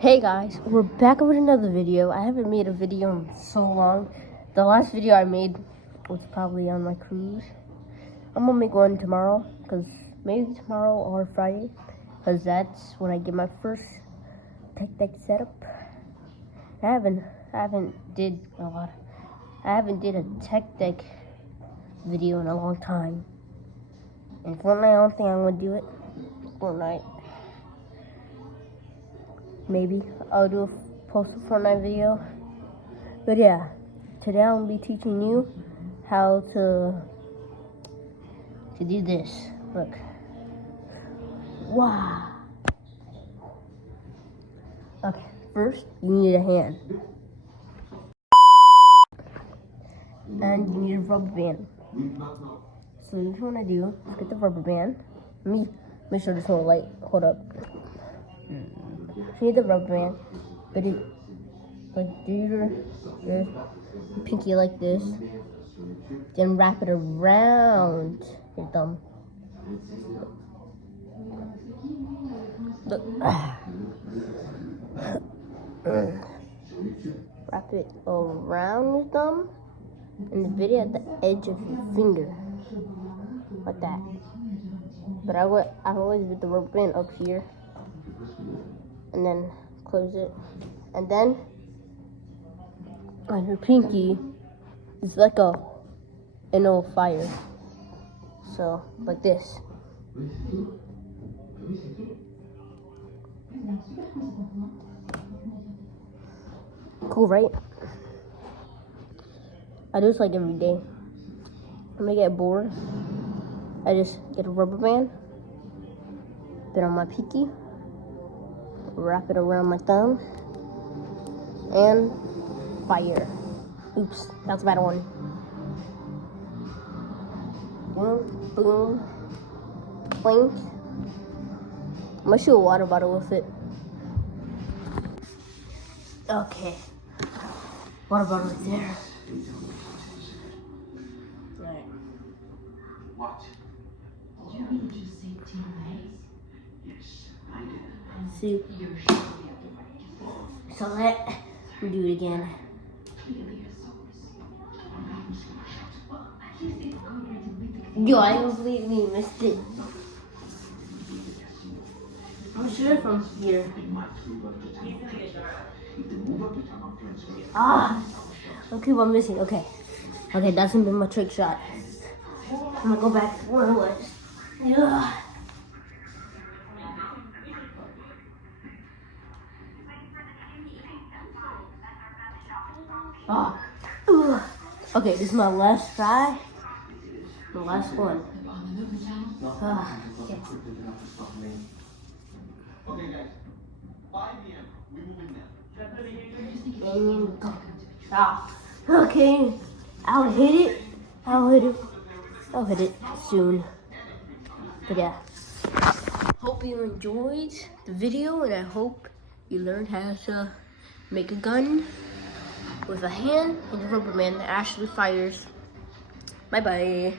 Hey guys, we're back with another video. I haven't made a video in so long. The last video I made was probably on my cruise. I'm gonna make one tomorrow, maybe tomorrow or Friday, because that's when I get my first tech deck setup. I haven't did a tech deck video in a long time. And Fortnite, I don't think I'm gonna do it. Fortnite. Maybe I'll post a Fortnite video. But yeah, today I'm gonna be teaching you how to do this. Look. Wow. Okay, first you need a hand. And you need a rubber band. So what you wanna do is get the rubber band. Make sure this whole light, hold up. You need the rubber band, but do your pinky like this, then wrap it around your thumb. Look. Wrap it around your thumb and the video at the edge of your finger, like that. But I always put the rubber band up here, and then close it, and then on your pinky is like an old fire, so like this. Cool, right? I do this like every day. When I get bored, I just get a rubber band, put it on my pinky, wrap it around my thumb, and fire. Oops, that's a bad one. Boom, boom, blink. I'm gonna shoot a water bottle with it. Okay, water bottle right there. Alright. What? Did you mean to say teammates? Yes, I did. See, so let me do it again. Yo, I completely missed it. I'm sure from here. Okay, what I'm missing. Okay, that's gonna be my trick shot. I'm gonna go back to where it was. Yeah. Okay, this is my last try. The last one. Okay. Okay, guys. 5 p.m. We will win now. Okay. I'll hit it soon. But yeah. Hope you enjoyed the video, and I hope you learned how to make a gun with a hand and a rubber band that actually fires. Bye bye.